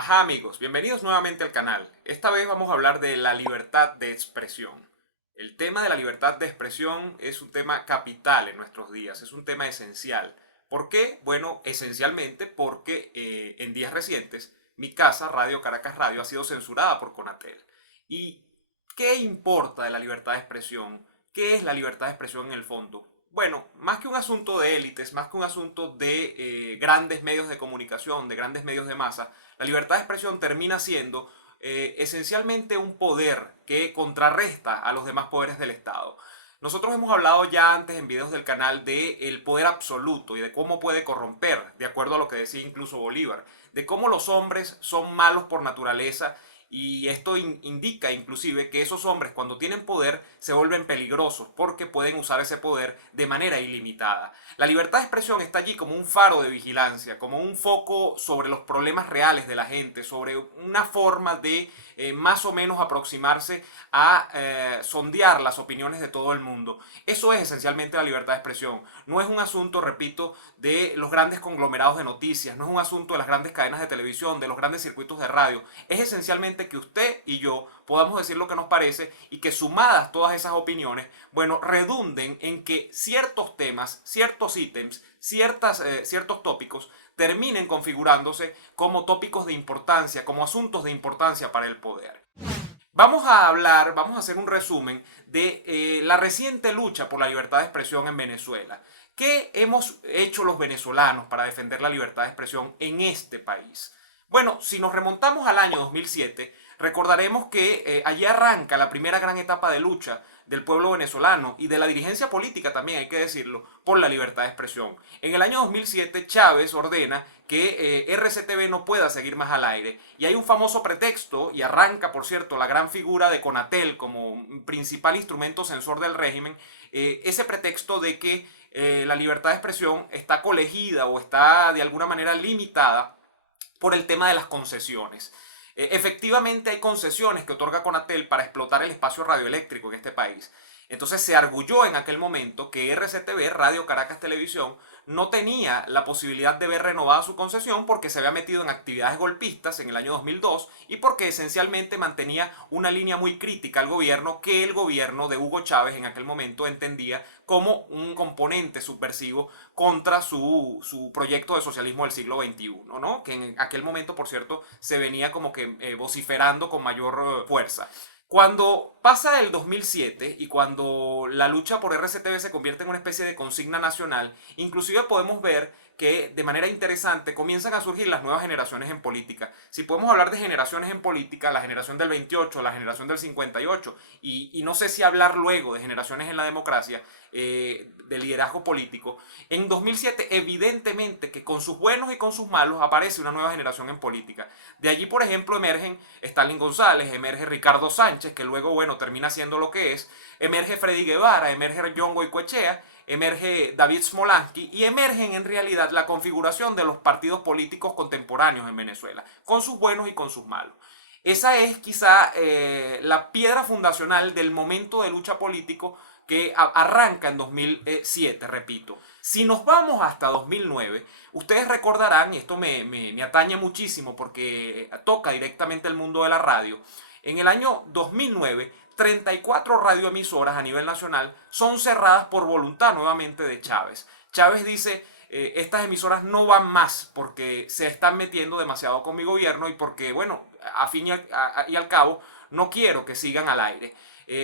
Ajá amigos, bienvenidos nuevamente al canal. Esta vez vamos a hablar de la libertad de expresión. El tema de la libertad de expresión es un tema capital en nuestros días, es un tema esencial. ¿Por qué? Bueno, esencialmente porque en días recientes mi casa, Radio Caracas Radio, ha sido censurada por Conatel. ¿Y qué importa de la libertad de expresión? ¿Qué es la libertad de expresión en el fondo? Bueno, más que un asunto de élites, más que un asunto de grandes medios de comunicación, de grandes medios de masa, la libertad de expresión termina siendo esencialmente un poder que contrarresta a los demás poderes del Estado. Nosotros hemos hablado ya antes en videos del canal del poder absoluto y de cómo puede corromper, de acuerdo a lo que decía incluso Bolívar, de cómo los hombres son malos por naturaleza y esto indica inclusive que esos hombres cuando tienen poder se vuelven peligrosos porque pueden usar ese poder de manera ilimitada. La libertad de expresión está allí como un faro de vigilancia, como un foco sobre los problemas reales de la gente, sobre una forma de más o menos aproximarse a sondear las opiniones de todo el mundo. Eso es esencialmente la libertad de expresión. No es un asunto, repito, de los grandes conglomerados de noticias, no es un asunto de las grandes cadenas de televisión, de los grandes circuitos de radio. Es esencialmente que usted y yo podamos decir lo que nos parece y que sumadas todas esas opiniones, bueno, redunden en que ciertos temas, ciertos ítems, ciertos tópicos terminen configurándose como tópicos de importancia, como asuntos de importancia para el poder. Vamos a hacer un resumen de la reciente lucha por la libertad de expresión en Venezuela. ¿Qué hemos hecho los venezolanos para defender la libertad de expresión en este país? Bueno, si nos remontamos al año 2007, recordaremos que allí arranca la primera gran etapa de lucha del pueblo venezolano y de la dirigencia política también, hay que decirlo, por la libertad de expresión. En el año 2007 Chávez ordena que RCTV no pueda seguir más al aire y hay un famoso pretexto y arranca, por cierto, la gran figura de Conatel como principal instrumento censor del régimen, ese pretexto de que la libertad de expresión está colegida o está de alguna manera limitada por el tema de las concesiones. Efectivamente hay concesiones que otorga Conatel para explotar el espacio radioeléctrico en este país. Entonces se arguyó en aquel momento que RCTV, Radio Caracas Televisión, no tenía la posibilidad de ver renovada su concesión porque se había metido en actividades golpistas en el año 2002 y porque esencialmente mantenía una línea muy crítica al gobierno que el gobierno de Hugo Chávez en aquel momento entendía como un componente subversivo contra su proyecto de socialismo del siglo XXI, ¿no? Que en aquel momento, por cierto, se venía como que vociferando con mayor fuerza. Cuando pasa el 2007 y cuando la lucha por RCTV se convierte en una especie de consigna nacional, inclusive podemos ver que de manera interesante comienzan a surgir las nuevas generaciones en política. Si podemos hablar de generaciones en política, la generación del 28, la generación del 58, y no sé si hablar luego de generaciones en la democracia, de liderazgo político, en 2007 evidentemente que con sus buenos y con sus malos aparece una nueva generación en política. De allí, por ejemplo, emergen Stalin González, emerge Ricardo Sánchez, que luego, bueno, termina siendo lo que es, emerge Freddy Guevara, emerge John Goycoechea, emerge David Smolansky y emergen en realidad la configuración de los partidos políticos contemporáneos en Venezuela, con sus buenos y con sus malos. Esa es quizá la piedra fundacional del momento de lucha político que arranca en 2007, repito. Si nos vamos hasta 2009, ustedes recordarán, y esto me atañe muchísimo porque toca directamente el mundo de la radio, en el año 2009 34 radioemisoras a nivel nacional son cerradas por voluntad nuevamente de Chávez. Chávez dice, estas emisoras no van más porque se están metiendo demasiado con mi gobierno y porque, bueno, a fin y al cabo, no quiero que sigan al aire.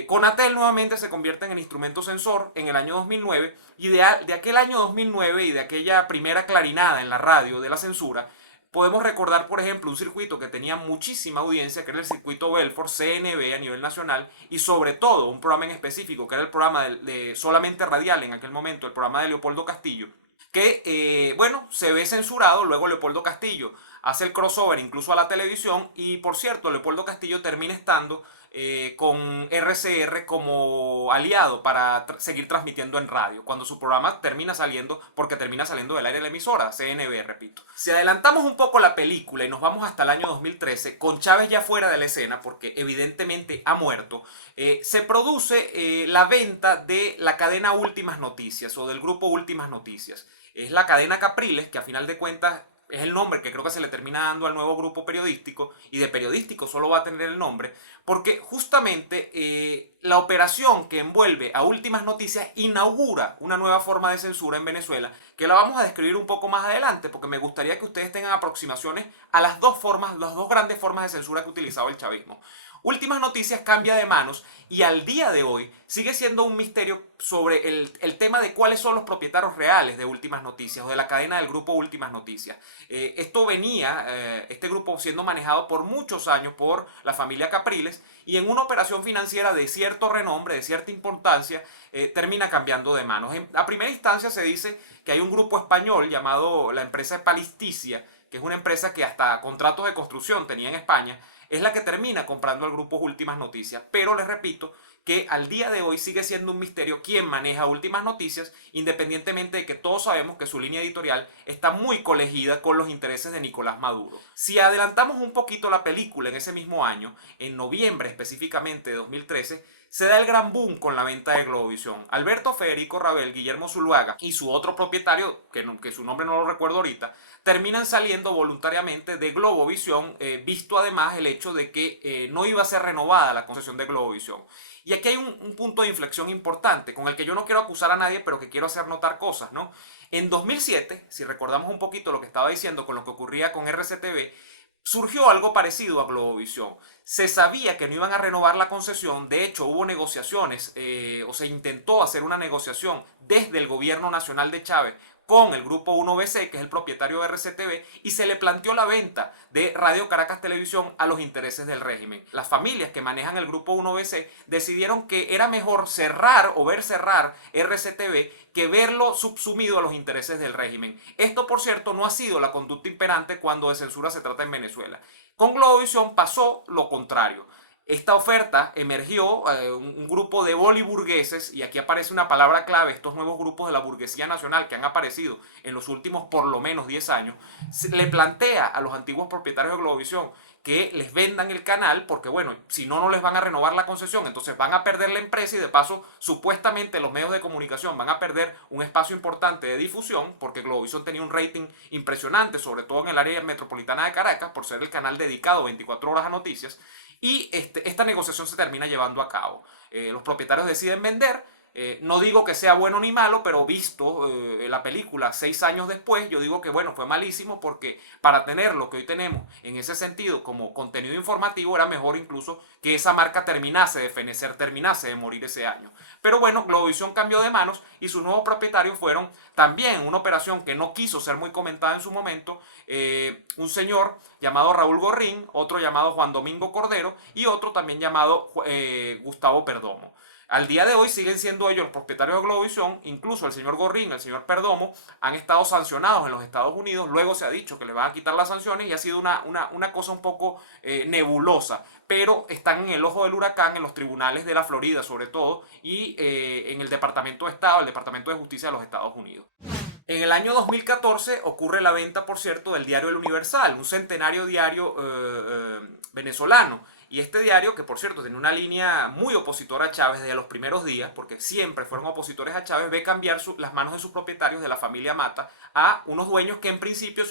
Conatel nuevamente se convierte en el instrumento censor en el año 2009 y de aquel año 2009 y de aquella primera clarinada en la radio de la censura, podemos recordar, por ejemplo, un circuito que tenía muchísima audiencia, que era el circuito Belfort, CNV a nivel nacional, y sobre todo un programa en específico, que era el programa de solamente radial en aquel momento, el programa de Leopoldo Castillo, que, bueno, se ve censurado, luego Leopoldo Castillo hace el crossover incluso a la televisión, y por cierto, Leopoldo Castillo termina estando con RCR como aliado para seguir transmitiendo en radio, cuando su programa termina saliendo, porque termina saliendo del aire de la emisora, CNV, repito. Si adelantamos un poco la película y nos vamos hasta el año 2013, con Chávez ya fuera de la escena, porque evidentemente ha muerto, se produce la venta de la cadena Últimas Noticias, o del grupo Últimas Noticias. Es la cadena Capriles, que a final de cuentas es el nombre que creo que se le termina dando al nuevo grupo periodístico, y de periodístico solo va a tener el nombre, porque justamente la operación que envuelve a Últimas Noticias inaugura una nueva forma de censura en Venezuela, que la vamos a describir un poco más adelante, porque me gustaría que ustedes tengan aproximaciones a las dos formas, las dos grandes formas de censura que utilizaba el chavismo. Últimas Noticias cambia de manos y al día de hoy sigue siendo un misterio sobre el tema de cuáles son los propietarios reales de Últimas Noticias o de la cadena del grupo Últimas Noticias. Esto venía, este grupo siendo manejado por muchos años por la familia Capriles, y en una operación financiera de cierto renombre, de cierta importancia, termina cambiando de manos. A primera instancia se dice que hay un grupo español llamado la empresa Palisticia, que es una empresa que hasta contratos de construcción tenía en España, es la que termina comprando al grupo Últimas Noticias. Pero les repito que al día de hoy sigue siendo un misterio quién maneja Últimas Noticias, independientemente de que todos sabemos que su línea editorial está muy colegida con los intereses de Nicolás Maduro. Si adelantamos un poquito la película, en ese mismo año, en noviembre específicamente de 2013, se da el gran boom con la venta de Globovisión. Alberto Federico Rabel, Guillermo Zuluaga y su otro propietario, que su nombre no lo recuerdo ahorita, terminan saliendo voluntariamente de Globovisión, visto además el hecho de que no iba a ser renovada la concesión de Globovisión. Y aquí hay un punto de inflexión importante, con el que yo no quiero acusar a nadie, pero que quiero hacer notar cosas, ¿no? En 2007, si recordamos un poquito lo que estaba diciendo con lo que ocurría con RCTV, surgió algo parecido a Globovisión. Se sabía que no iban a renovar la concesión, de hecho hubo negociaciones, o se intentó hacer una negociación desde el gobierno nacional de Chávez con el grupo 1BC, que es el propietario de RCTV, y se le planteó la venta de Radio Caracas Televisión a los intereses del régimen. Las familias que manejan el grupo 1BC decidieron que era mejor cerrar o ver cerrar RCTV que verlo subsumido a los intereses del régimen. Esto, por cierto, no ha sido la conducta imperante cuando de censura se trata en Venezuela. Con Globovisión pasó lo contrario. Esta oferta emergió un grupo de boliburgueses, y aquí aparece una palabra clave, estos nuevos grupos de la burguesía nacional que han aparecido en los últimos por lo menos 10 años, le plantea a los antiguos propietarios de Globovisión que les vendan el canal, porque bueno, si no, no les van a renovar la concesión, entonces van a perder la empresa, y de paso, supuestamente los medios de comunicación van a perder un espacio importante de difusión, porque Globovisión tenía un rating impresionante, sobre todo en el área metropolitana de Caracas, por ser el canal dedicado 24 horas a noticias, y esta negociación se termina llevando a cabo. Los propietarios deciden vender. No digo que sea bueno ni malo, pero visto la película 6 años después, yo digo que bueno, fue malísimo, porque para tener lo que hoy tenemos en ese sentido como contenido informativo, era mejor incluso que esa marca terminase de fenecer, terminase de morir ese año. Pero bueno, Globovisión cambió de manos y sus nuevos propietarios fueron también una operación que no quiso ser muy comentada en su momento, un señor llamado Raúl Gorrín, otro llamado Juan Domingo Cordero y otro también llamado Gustavo Perdomo. Al día de hoy siguen siendo ellos los propietarios de Globovisión. Incluso el señor Gorrín, el señor Perdomo han estado sancionados en los Estados Unidos. Luego se ha dicho que le van a quitar las sanciones, y ha sido una cosa un poco nebulosa, pero están en el ojo del huracán en los tribunales de la Florida sobre todo, y en el Departamento de Estado, el Departamento de Justicia de los Estados Unidos. En el año 2014 ocurre la venta, por cierto, del diario El Universal, un centenario diario venezolano. Y este diario, que por cierto tenía una línea muy opositora a Chávez desde los primeros días, porque siempre fueron opositores a Chávez, ve cambiar las manos de sus propietarios, de la familia Mata, a unos dueños que en principio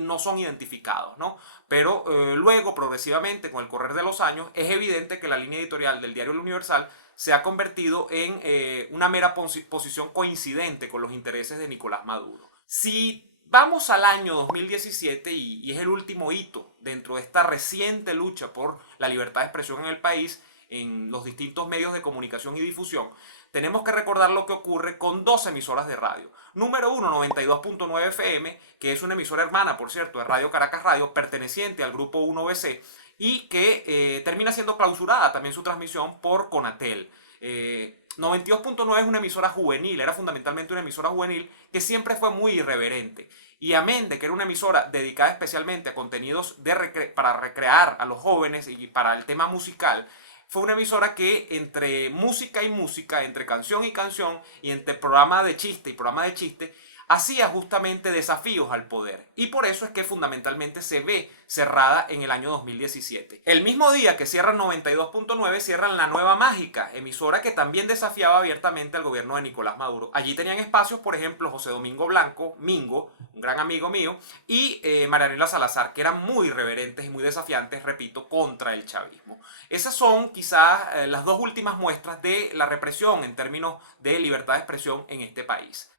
no son identificados, ¿no? Pero luego, progresivamente, con el correr de los años, es evidente que la línea editorial del diario El Universal se ha convertido en una mera posición coincidente con los intereses de Nicolás Maduro. Si vamos al año 2017, y es el último hito dentro de esta reciente lucha por la libertad de expresión en el país, en los distintos medios de comunicación y difusión, tenemos que recordar lo que ocurre con dos emisoras de radio. Número uno, 92.9 FM, que es una emisora hermana, por cierto, de Radio Caracas Radio, perteneciente al grupo 1BC, y que termina siendo clausurada también su transmisión por Conatel. 92.9 es una emisora juvenil, era fundamentalmente una emisora juvenil que siempre fue muy irreverente. Y amén de que era una emisora dedicada especialmente a contenidos para recrear a los jóvenes y para el tema musical, fue una emisora que entre música y música, entre canción y canción, y entre programa de chiste y programa de chiste, hacía justamente desafíos al poder. Y por eso es que fundamentalmente se ve cerrada en el año 2017. El mismo día que cierran 92.9, cierran La Nueva Mágica, emisora que también desafiaba abiertamente al gobierno de Nicolás Maduro. Allí tenían espacios, por ejemplo, José Domingo Blanco, Mingo, un gran amigo mío, y Marianela Salazar, que eran muy irreverentes y muy desafiantes, repito, contra el chavismo. Esas son quizás las dos últimas muestras de la represión en términos de libertad de expresión en este país.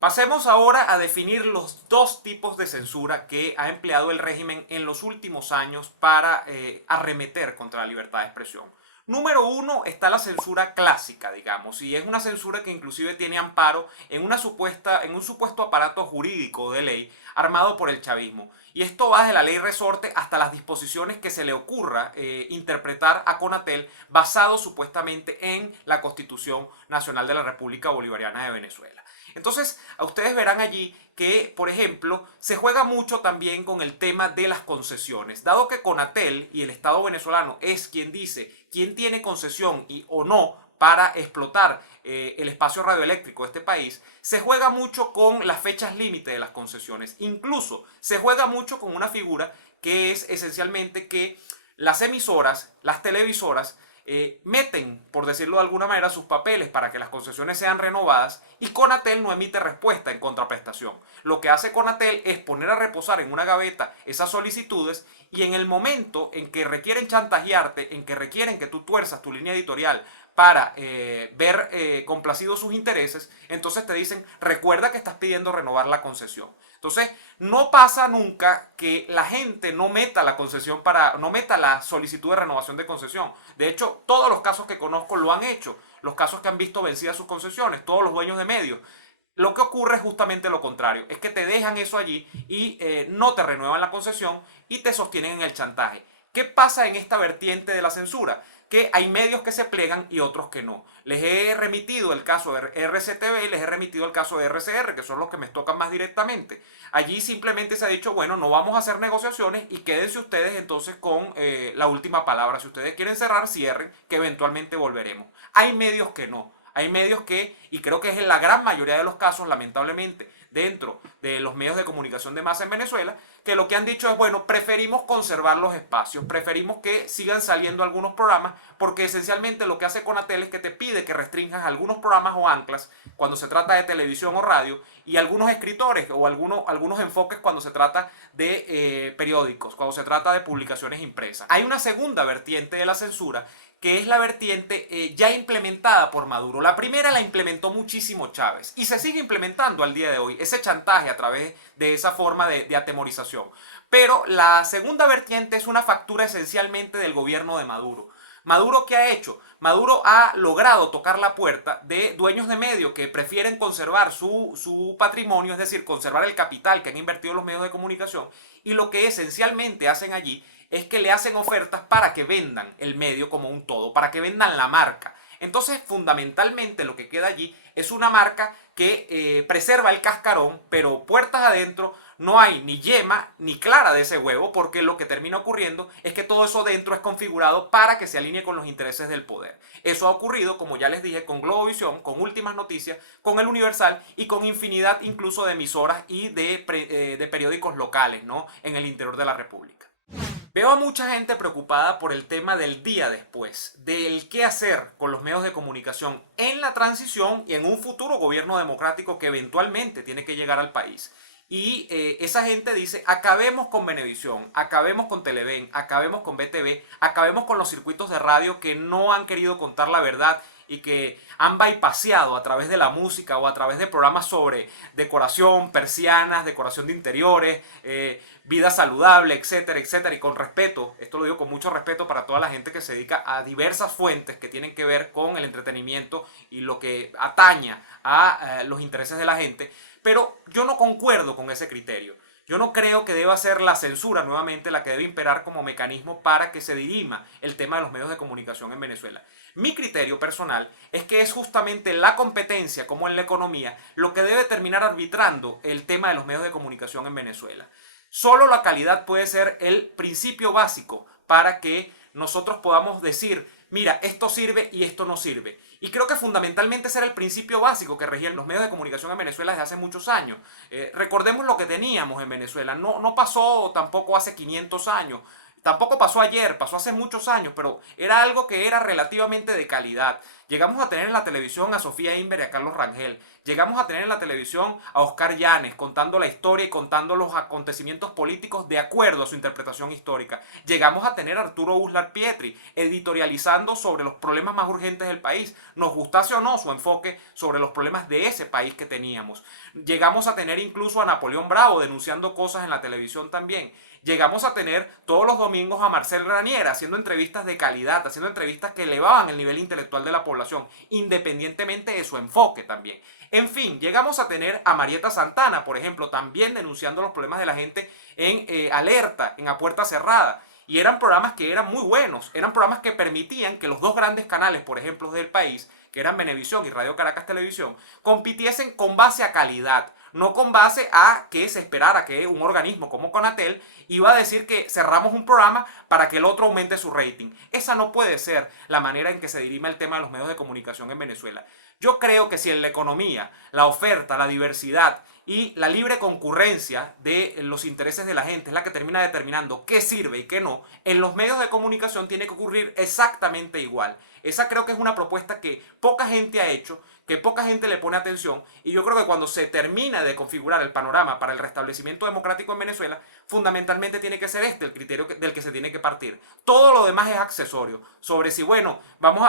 Pasemos ahora a definir los dos tipos de censura que ha empleado el régimen en los últimos años para arremeter contra la libertad de expresión. Número uno está la censura clásica, digamos, y es una censura que inclusive tiene amparo en un supuesto aparato jurídico de ley armado por el chavismo. Y esto va desde la ley resorte hasta las disposiciones que se le ocurra interpretar a Conatel basado supuestamente en la Constitución Nacional de la República Bolivariana de Venezuela. Entonces, a ustedes verán allí que, por ejemplo, se juega mucho también con el tema de las concesiones. Dado que Conatel y el Estado venezolano es quien dice quién tiene concesión y o no para explotar el espacio radioeléctrico de este país, se juega mucho con las fechas límite de las concesiones. Incluso se juega mucho con una figura que es esencialmente que las emisoras, las televisoras, meten, por decirlo de alguna manera, sus papeles para que las concesiones sean renovadas y Conatel no emite respuesta en contraprestación. Lo que hace Conatel es poner a reposar en una gaveta esas solicitudes y en el momento en que requieren chantajearte, en que requieren que tú tuerzas tu línea editorial para ver complacidos sus intereses, entonces te dicen, recuerda que estás pidiendo renovar la concesión. Entonces, no pasa nunca que la gente no meta la concesión no meta la solicitud de renovación de concesión. De hecho, todos los casos que conozco lo han hecho. Los casos que han visto vencidas sus concesiones, todos los dueños de medios. Lo que ocurre es justamente lo contrario. Es que te dejan eso allí y no te renuevan la concesión y te sostienen en el chantaje. ¿Qué pasa en esta vertiente de la censura? Que hay medios que se plegan y otros que no. Les he remitido el caso de RCTV y les he remitido el caso de RCR, que son los que me tocan más directamente. Allí simplemente se ha dicho, bueno, no vamos a hacer negociaciones y quédense ustedes entonces con la última palabra. Si ustedes quieren cerrar, cierren, que eventualmente volveremos. Hay medios que no. Hay medios que, y creo que es en la gran mayoría de los casos, lamentablemente, dentro de los medios de comunicación de masa en Venezuela, que lo que han dicho es, bueno, preferimos conservar los espacios, preferimos que sigan saliendo algunos programas, porque esencialmente lo que hace Conatel es que te pide que restringas algunos programas o anclas cuando se trata de televisión o radio, y algunos escritores o algunos enfoques cuando se trata de periódicos, cuando se trata de publicaciones impresas. Hay una segunda vertiente de la censura, que es la vertiente ya implementada por Maduro. La primera la implementó muchísimo Chávez y se sigue implementando al día de hoy, ese chantaje a través de esa forma de atemorización. Pero la segunda vertiente es una factura esencialmente del gobierno de Maduro. ¿Maduro qué ha hecho? Maduro ha logrado tocar la puerta de dueños de medios que prefieren conservar su patrimonio, es decir, conservar el capital que han invertido los medios de comunicación, y lo que esencialmente hacen allí es que le hacen ofertas para que vendan el medio como un todo, para que vendan la marca. Entonces, fundamentalmente lo que queda allí es una marca que preserva el cascarón, pero puertas adentro no hay ni yema ni clara de ese huevo, porque lo que termina ocurriendo es que todo eso dentro es configurado para que se alinee con los intereses del poder. Eso ha ocurrido, como ya les dije, con Globovisión, con Últimas Noticias, con El Universal y con infinidad incluso de emisoras y de periódicos locales, ¿no?, en el interior de la República. Veo a mucha gente preocupada por el tema del día después, del qué hacer con los medios de comunicación en la transición y en un futuro gobierno democrático que eventualmente tiene que llegar al país. Y esa gente dice, acabemos con Venevisión, acabemos con Televen, acabemos con BTV, acabemos con los circuitos de radio que no han querido contar la verdad y que han bypaseado a través de la música o a través de programas sobre decoración, persianas, decoración de interiores, vida saludable, etcétera, etcétera. Y con respeto, esto lo digo con mucho respeto para toda la gente que se dedica a diversas fuentes que tienen que ver con el entretenimiento y lo que ataña a los intereses de la gente, pero yo no concuerdo con ese criterio. Yo no creo que deba ser la censura nuevamente la que debe imperar como mecanismo para que se dirima el tema de los medios de comunicación en Venezuela. Mi criterio personal es que es justamente la competencia, como en la economía, lo que debe terminar arbitrando el tema de los medios de comunicación en Venezuela. Solo la calidad puede ser el principio básico para que nosotros podamos decir, mira, esto sirve y esto no sirve. Y creo que fundamentalmente ese era el principio básico que regía los medios de comunicación en Venezuela desde hace muchos años. Recordemos lo que teníamos en Venezuela. No pasó tampoco hace 500 años. Tampoco pasó ayer, pasó hace muchos años, pero era algo que era relativamente de calidad. Llegamos a tener en la televisión a Sofía Inver y a Carlos Rangel. Llegamos a tener en la televisión a Oscar Llanes contando la historia y contando los acontecimientos políticos de acuerdo a su interpretación histórica. Llegamos a tener a Arturo Uslar Pietri editorializando sobre los problemas más urgentes del país, nos gustase o no su enfoque sobre los problemas de ese país que teníamos. Llegamos a tener incluso a Napoleón Bravo denunciando cosas en la televisión también. Llegamos a tener todos los domingos a Marcel Ranier haciendo entrevistas de calidad, haciendo entrevistas que elevaban el nivel intelectual de la población, independientemente de su enfoque también. En fin, llegamos a tener a Marieta Santana, por ejemplo, también denunciando los problemas de la gente en Alerta, en A Puerta Cerrada. Y eran programas que eran muy buenos, eran programas que permitían que los dos grandes canales, por ejemplo, del país, que eran Venevisión y Radio Caracas Televisión, compitiesen con base a calidad, no con base a que se esperara que un organismo como Conatel iba a decir que cerramos un programa para que el otro aumente su rating. Esa no puede ser la manera en que se dirime el tema de los medios de comunicación en Venezuela. Yo creo que si en la economía, la oferta, la diversidad y la libre concurrencia de los intereses de la gente es la que termina determinando qué sirve y qué no, en los medios de comunicación tiene que ocurrir exactamente igual. Esa creo que es una propuesta que poca gente ha hecho, que poca gente le pone atención, y yo creo que cuando se termina de configurar el panorama para el restablecimiento democrático en Venezuela, fundamentalmente tiene que ser este el criterio del que se tiene que partir. Todo lo demás es accesorio, sobre si, bueno,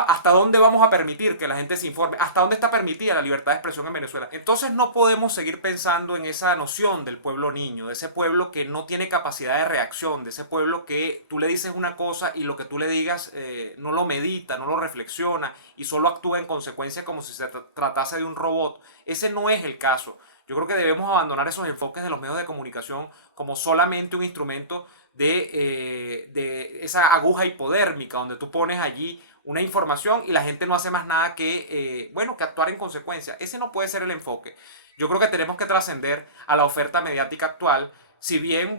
hasta dónde vamos a permitir que la gente se informe, hasta dónde está permitida la libertad de expresión en Venezuela. Entonces no podemos seguir pensando en esa noción del pueblo niño, de ese pueblo que no tiene capacidad de reacción, de ese pueblo que tú le dices una cosa y lo que tú le digas no lo medita, no lo reflexiona y solo actúa en consecuencia como si se tratase de un robot. Ese no es el caso. Yo creo que debemos abandonar esos enfoques de los medios de comunicación como solamente un instrumento de esa aguja hipodérmica donde tú pones allí una información y la gente no hace más nada que, que actuar en consecuencia. Ese no puede ser el enfoque. Yo creo que tenemos que trascender a la oferta mediática actual. Si bien,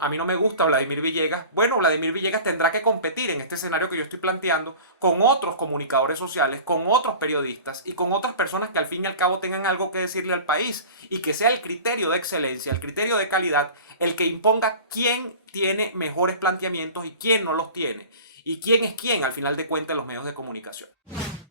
a mí no me gusta Vladimir Villegas, Vladimir Villegas tendrá que competir en este escenario que yo estoy planteando con otros comunicadores sociales, con otros periodistas y con otras personas que al fin y al cabo tengan algo que decirle al país y que sea el criterio de excelencia, el criterio de calidad, el que imponga quién tiene mejores planteamientos y quién no los tiene. Y quién es quién al final de cuentas en los medios de comunicación.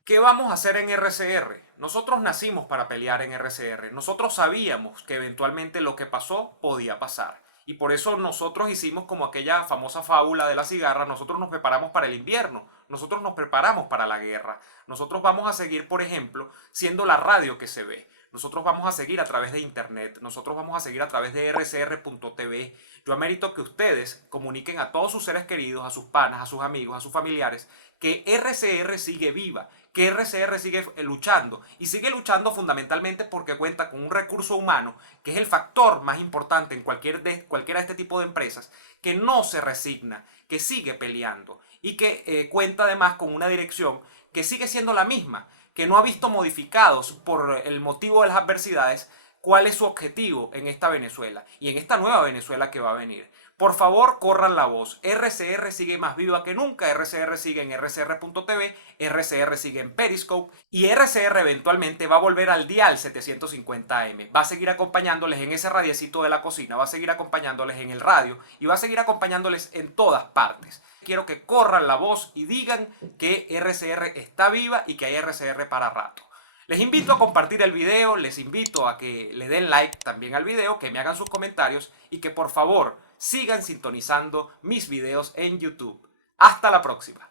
¿Qué vamos a hacer en RCR? Nosotros nacimos para pelear en RCR. Nosotros sabíamos que eventualmente lo que pasó podía pasar. Y por eso nosotros hicimos como aquella famosa fábula de la cigarra, nosotros nos preparamos para el invierno, nosotros nos preparamos para la guerra. Nosotros vamos a seguir, por ejemplo, siendo la radio que se ve. Nosotros vamos a seguir a través de internet, nosotros vamos a seguir a través de rcr.tv. Yo amerito que ustedes comuniquen a todos sus seres queridos, a sus panas, a sus amigos, a sus familiares, que RCR sigue viva, que RCR sigue luchando y sigue luchando fundamentalmente porque cuenta con un recurso humano que es el factor más importante en cualquiera de este tipo de empresas, que no se resigna, que sigue peleando y que cuenta además con una dirección que sigue siendo la misma, que no ha visto modificados por el motivo de las adversidades cuál es su objetivo en esta Venezuela y en esta nueva Venezuela que va a venir. Por favor, corran la voz. RCR sigue más viva que nunca. RCR sigue en rcr.tv, RCR sigue en Periscope y RCR eventualmente va a volver al dial 750 AM. Va a seguir acompañándoles en ese radiecito de la cocina, va a seguir acompañándoles en el radio y va a seguir acompañándoles en todas partes. Quiero que corran la voz y digan que RCR está viva y que hay RCR para rato. Les invito a compartir el video, les invito a que le den like también al video, que me hagan sus comentarios y que por favor sigan sintonizando mis videos en YouTube. Hasta la próxima.